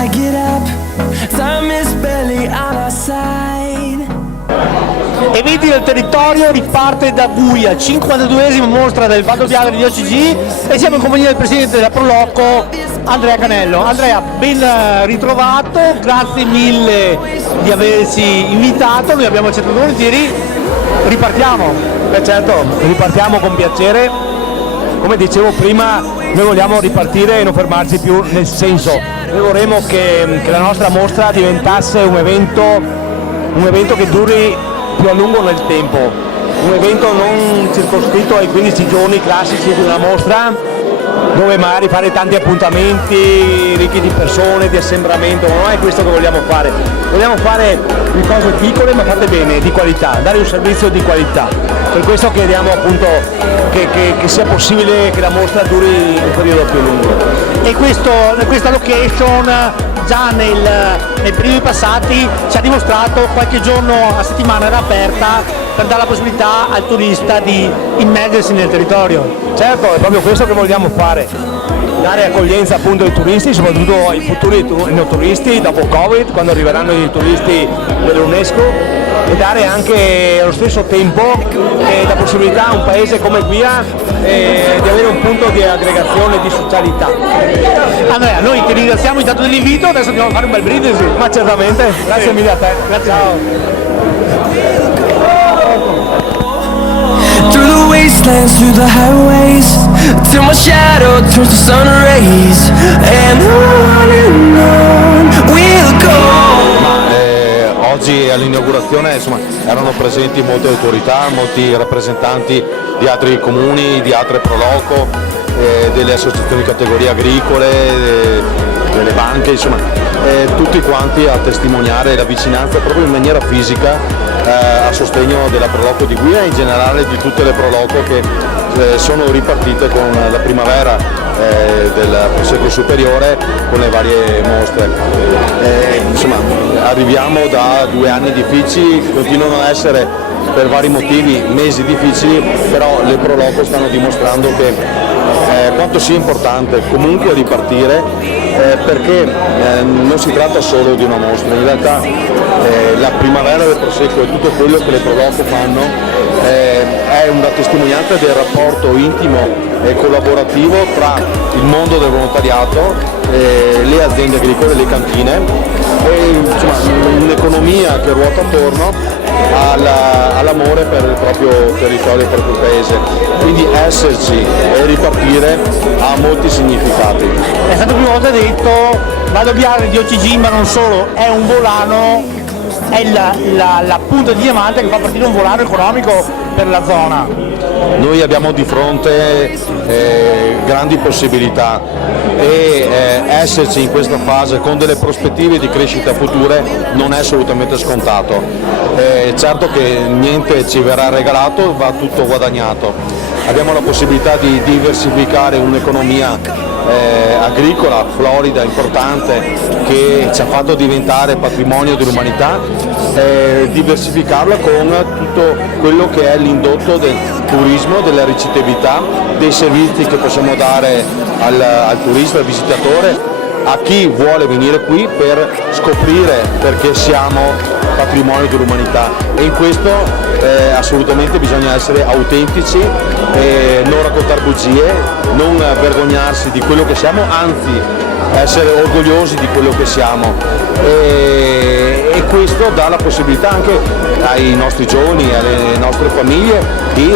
I get up, time is barely on our side. Eventi del territorio riparte da Buia, 52esima mostra del Vado Biagre di OCG, e siamo in compagnia del presidente della Proloco, Andrea Canello. Andrea, ben ritrovato, grazie mille di averci invitato, noi abbiamo accettato volentieri, ripartiamo. Certo, ripartiamo con piacere. Come dicevo prima, noi vogliamo ripartire e non fermarci più, nel senso, noi vorremmo che la nostra mostra diventasse un evento che duri più a lungo nel tempo, un evento non circoscritto ai 15 giorni classici di una mostra, dove magari fare tanti appuntamenti ricchi di persone, di assembramento. Non è questo che vogliamo fare le cose piccole ma fatte bene, di qualità, dare un servizio di qualità. Per questo chiediamo appunto che sia possibile che la mostra duri un periodo più lungo. E questa location già nei primi passati ci ha dimostrato, qualche giorno a settimana era aperta per dare la possibilità al turista di immergersi nel territorio. Certo, è proprio questo che vogliamo fare, dare accoglienza appunto ai turisti, soprattutto ai futuri neoturisti dopo Covid, quando arriveranno i turisti dell'UNESCO, e dare anche allo stesso tempo la possibilità a un paese come Buia di avere un punto di aggregazione, di socialità. Andrea, noi ti ringraziamo intanto dell'invito, adesso andiamo a fare un bel brindisi. Ma certamente, grazie mille a te. Grazie. Ciao. Through the wastelands, through the highways, till my shadow turns to sun rays, and on we'll go. Oggi all'inaugurazione erano presenti molte autorità, molti rappresentanti di altri comuni, di altre Proloco, delle associazioni di categorie agricole, delle banche, tutti quanti a testimoniare la vicinanza proprio in maniera fisica a sostegno della Proloco di Buia e in generale di tutte le Proloco che sono ripartite con la primavera del Prosecco Superiore, con le varie mostre. Arriviamo da 2 anni difficili, continuano ad essere per vari motivi mesi difficili, però le Proloco stanno dimostrando che quanto sia importante comunque ripartire, perché non si tratta solo di una mostra, in realtà la primavera del Prosecco e tutto quello che le Proloco fanno è una testimonianza del rapporto intimo e collaborativo tra il mondo del volontariato, le aziende agricole, le cantine e un'economia che ruota attorno all'amore per il proprio territorio, per il proprio paese. Quindi esserci e ripartire ha molti significati. È stato più volte detto, Vado Biagre di OCG, ma non solo, è un volano, è la punta di diamante che fa partire un volano economico per la zona. Noi abbiamo di fronte grandi possibilità e esserci in questa fase con delle prospettive di crescita future non è assolutamente scontato. Certo che niente ci verrà regalato, va tutto guadagnato. Abbiamo la possibilità di diversificare un'economia agricola, florida, importante, che ci ha fatto diventare patrimonio dell'umanità, diversificarla con tutto quello che è l'indotto del turismo, della ricettività, dei servizi che possiamo dare al turista, al visitatore, a chi vuole venire qui per scoprire perché siamo patrimonio dell'umanità, e in questo assolutamente bisogna essere autentici, non raccontare bugie, non vergognarsi di quello che siamo, anzi essere orgogliosi di quello che siamo, e questo dà la possibilità anche ai nostri giovani, alle nostre famiglie di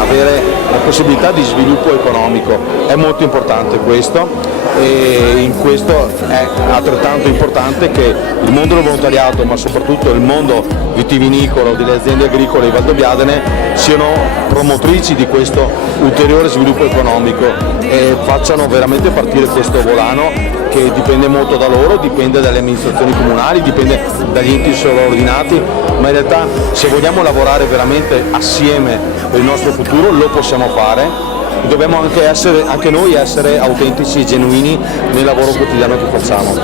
avere la possibilità di sviluppo economico. È molto importante questo, e in questo è altrettanto importante che il mondo del volontariato, ma soprattutto il mondo vitivinicolo, delle aziende agricole di Valdobbiadene siano promotrici di questo ulteriore sviluppo economico e facciano veramente partire questo volano, che dipende molto da loro, dipende dalle amministrazioni comunali, dipende dagli enti sovraordinati, ma in realtà se vogliamo lavorare veramente assieme per il nostro futuro lo possiamo fare. Dobbiamo anche noi essere autentici e genuini nel lavoro quotidiano che facciamo.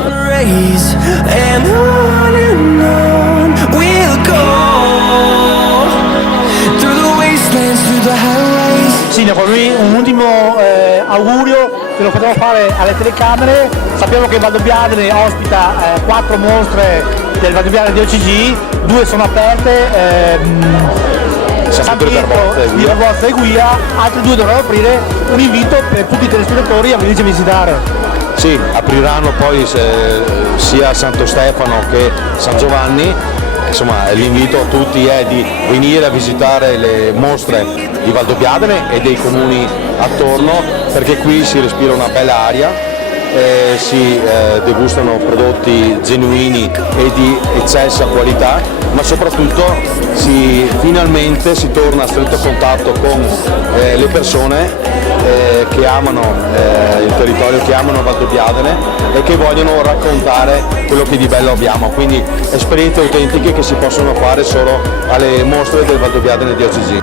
Sindaco, lui un ultimo augurio che lo facciamo fare alle telecamere. Sappiamo che Valdobbiadene ospita 4 mostre del Valdobbiadene di OCG, 2 sono aperte, San Pietro di Barbozza e Guia, altre 2 dovranno aprire. Un invito per tutti i telespettatori a venirci a visitare. Sì, apriranno poi sia Santo Stefano che San Giovanni. Insomma, l'invito a tutti è di venire a visitare le mostre di Valdobbiadene e dei comuni attorno, perché qui si respira una bella aria, si degustano prodotti genuini e di eccelsa qualità, ma soprattutto finalmente si torna a stretto contatto con le persone che amano il territorio, che amano Valdobbiadene e che vogliono raccontare quello che di bello abbiamo, quindi esperienze autentiche che si possono fare solo alle mostre del Valdobbiadene di OCG.